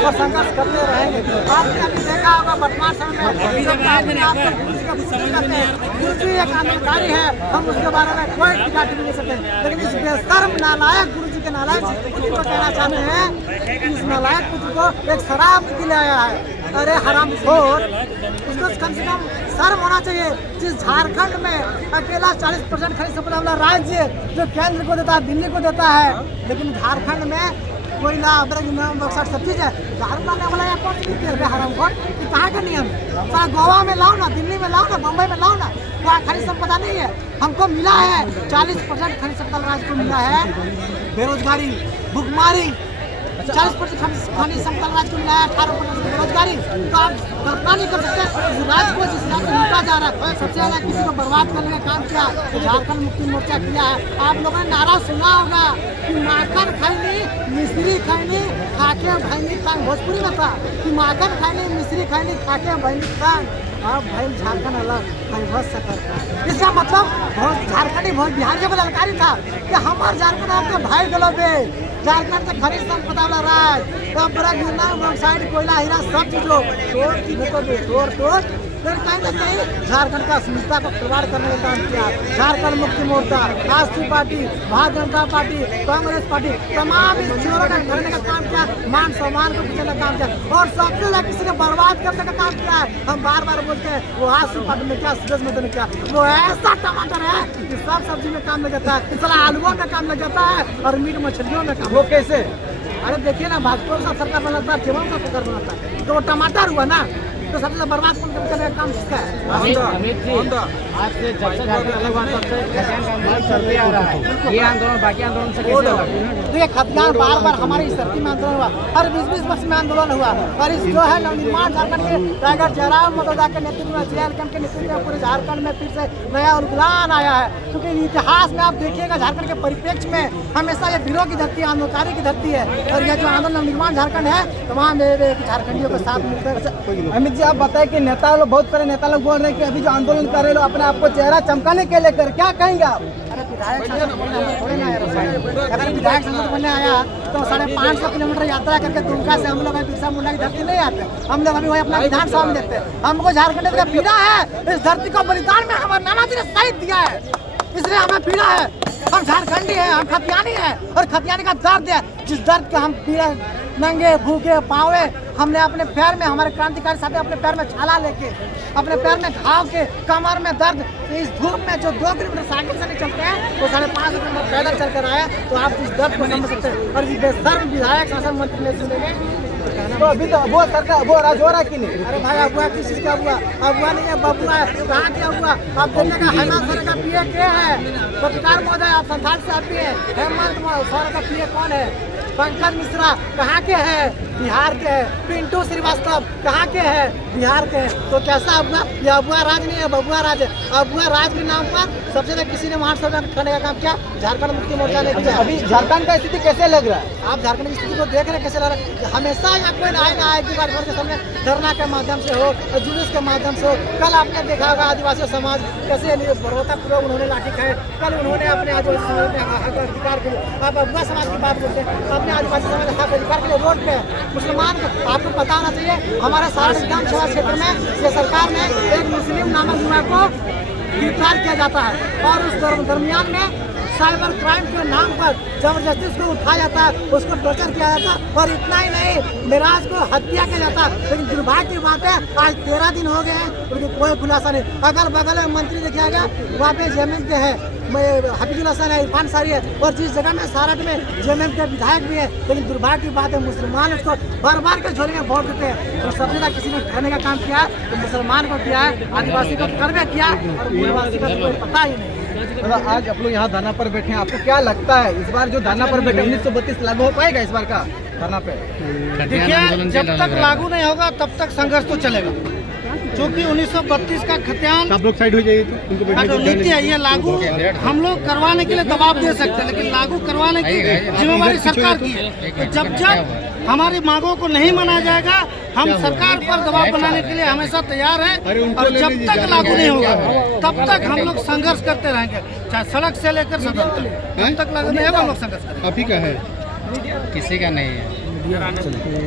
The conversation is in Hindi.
और संघर्ष करते रहेंगे। आपने अभी देखा होगा वर्तमान समय में गुरुजी एक आंदोलनकारी है, हम उसके बारे में कोई टिका टिप्पणी नहीं सकते, लेकिन इस बेशर्म नालायक गुरुजी के नालायक पुत्र को कहना चाहते हैं कि इस नालायक पुत्र को एक शराब दिलाया है। अरे हरामखोर, उसको कम से कम शर्म होना चाहिए। जिस झारखंड में अकेला 40% खनिज संपदा वाला राज्य जो केंद्र को देता है, दिल्ली को देता है, लेकिन झारखंड में कोयला बक्सर सब चीज है। झारखंड वाला या कौन सी हरामखोर, कहाँ का नियम? सारा गोवा में लाओ ना, दिल्ली में लाओ ना, बम्बई में लाओ ना, वहाँ खनिज संपदा नहीं है। हमको मिला है 40% खनिज संपदा राज्य को मिला है। बेरोजगारी, भुखमारी, 40% खनिज संपदा राज्य को मिला है, 18% बेरोजगारी। तो आप कल्पना नहीं कर सकते राज्य को जिस राज्य में लूटा जा रहा है, सबसे ज्यादा किसी को बर्बाद करने का काम किया तो झारखंड मुक्ति मोर्चा किया है। आप लोगों ने नारा सुना होगा कि माखन खैनी मिश्री खैनी खाके भैनी टांग, भोजपुरी में था कि माखन खैनी मिश्री खैनी खाके भैनी टांग। अब भाई झारखंड अलग बहुत सकर था। इसका मतलब झारखंडी बहुत बिहारियों को ललकारी था कि हमारे झारखंड आपके भाई गलो बे, झारखंड से खनिज संपदा वाला राज, तो बड़ा गिरना साइड कोयला हीरा सब चीजों तोड़ फिर कहीं ना कहीं झारखंड का अस्मिता को खिलवाड़ करने का काम किया। झारखंड मुक्ति मोर्चा, राष्ट्रीय party, Bharatiya Janata party, Congress party, तमाम इस चोरों ने करने का काम किया, मान सम्मान को पीछे का काम किया और सबसे ज्यादा किसी ने बर्बाद करने का काम किया है। हम बार बार बोलते हैं वो राष्ट्रीय पार्टी में क्या, सूरज में क्या, वो ऐसा टमाटर है कि सब सब्जी में काम लग जाता है, साला आलुओं में काम लग जाता है और मीट मछलियों में काम। वो कैसे? अरे देखिए ना, भाजपा का सरकार बनाता है, जवान का सरकार बनाता है, तो वो टमाटर हुआ ना, तो सबसे ज्यादा बर्बाद करने का काम किसका है? अमित जी, आज से जब से झारखंड अलग हुआ तब से खतियान का आंदोलन चलते आ रहा है। ये आंदोलन बाकी आंदोलन से कैसे अलग है? देखिए खतियान बार बार हमारी इस धरती में आंदोलन हुआ, हर 20-20 वर्ष में आंदोलन हुआ और इस जो है नवनिर्माण झारखंड के टाइगर जयराम मटोदा के नेतृत्व में, जेएलएम के नेतृत्व में पूरे झारखंड में फिर से नया उलगुलान आया है। क्योंकि इतिहास में आप देखिएगा झारखंड के परिप्रेक्ष्य में हमेशा ये वीरों की धरती, आंदोलनकारी की धरती है और यह जो आंदोलन नवनिर्माण झारखंड है तमाम झारखंडियों के साथ मिलकर। अमित जी, आप बताएं कि नेता लोग, बहुत सारे नेता लोग बोल रहे हैं कि अभी जो आंदोलन कर रहे लोग अपने आप को चेहरा चमकाने के लिए कर, क्या कहेंगे आप? अरे विधायक सांसद बनने थोड़े ना आया, अगर विधायक सांसद बनने आया तो 550 किलोमीटर यात्रा करके दुमका से हम लोग बिरसा मुंडा की धरती नहीं आते। हम लोग अभी वही अपना विधानसभा में देखते हैं। हमको झारखंड का पीड़ा है, इस धरती को बलिदान में हमारे नाना जी ने शहीद दिया है, इसलिए हमें पीड़ा है। हम झारखंडी हैं, हम खतियानी हैं और खतियानी का दर्द है, जिस दर्द का हम पीड़ा नंगे भूखे पावे हमने अपने पैर में, हमारे क्रांतिकारी साथी अपने पैर में छाला लेके, अपने पैर में घाव के, कमर में दर्द, इस धूप में जो 2 किलोमीटर साइकिल से नहीं चलते हैं वो 5.5 किलोमीटर पैदल चल कर आया, तो आप इस दर्द को समझ सकते हैं। और इस बेशर्म विधायक शासन मंत्री ने सुनेंगे तो अभी तो वो सरकार वो राज हो रहा कि नहीं? अरे भाई अबुआ किस चीज का हुआ? अबुआ नहीं है, बबुआ है। कहाँ क्या हुआ? आप देखिएगा हेमंत सोरेन का पीए क्या है? पत्रकार महोदय आप संथाल से आती है, हेमंत सोरेन का पीए कौन है? पंकज मिश्रा कहाँ के हैं? बिहार के हैं। पिंटू श्रीवास्तव कहाँ के हैं? बिहार के हैं। तो कैसा अबुआ? ये अबुआ राज नहीं है, बबुआ राज है। अबुआ राज के नाम पर सबसे ज्यादा किसी ने महासभा करने का काम किया, झारखंड मुक्ति मोर्चा ने किया। अभी झारखंड का स्थिति कैसे लग रहा है? आप झारखंड की स्थिति को देख रहे हैं कैसे लग रहा है? हमेशा या कोई आए ना आए कि बार के सामने धरना के माध्यम से हो, जुलूस के माध्यम से हो। कल आपने देखा होगा आदिवासी समाज कैसे बर्वतापूर्वक उन्होंने लाठी खाए, कल उन्होंने अपने आदिवासी समाज के हक अधिकार के लिए, आप अबुआ समाज की बात बोलते हैं, अपने आदिवासी समाज के हक अधिकार के लिए रोड पे मुसलमान, आपको पता होना चाहिए हमारे सारण विधानसभा क्षेत्र में ये सरकार ने एक मुस्लिम नामक युवा को गिरफ्तार किया जाता है और उस दरमियान में साइबर क्राइम के नाम पर जबरदस्ती उसको उठाया जाता है, उसको टॉर्चर किया जाता है और इतना ही नहीं मेराज को हत्या किया जाता है। लेकिन दुर्भाग्य की बात है आज 13 दिन हो गए हैं, उनकी कोई खुलासा नहीं। अगल बगल में मंत्री देखा गया, वहाँ पे जेएमएम के है, हफीजुल हसन है, इरफान सारी है और जिस जगह में सारठ में जेएमएम के विधायक भी है। लेकिन दुर्भाग्य की बात है मुसलमान उसको बार बार के झोले में वोट देते हैं और सबसे ज्यादा किसी ने करने का काम किया तो मुसलमान को किया है, आदिवासी को करवे किया और मूलवासी का तो कोई पता ही नहीं। तो आज आप लोग यहाँ धरना पर बैठे हैं, आपको क्या लगता है इस बार जो धरना पर बैठे 1932 लागू हो पाएगा इस बार का धरना पे? देखिए जब तक लागू नहीं होगा तब तक संघर्ष तो चलेगा, क्योंकि 1932 का खतियान आप लोग साइड हो जाइए। नीति है, ये लागू हम लोग करवाने के लिए दबाव दे सकते हैं, लेकिन लागू करवाने की जिम्मेवारी सरकार की है। तो जब जब हमारी मांगों को नहीं मनाया जाएगा हम सरकार पर दबाव बनाने के लिए हमेशा तैयार हैं और जब तक लागू नहीं होगा तब तक हम लोग संघर्ष करते रहेंगे, चाहे सड़क से लेकर सदन तक। जब तक लागू नहीं होगा हम लोग संघर्ष करेंगे। आप ही का है, किसी का नहीं है।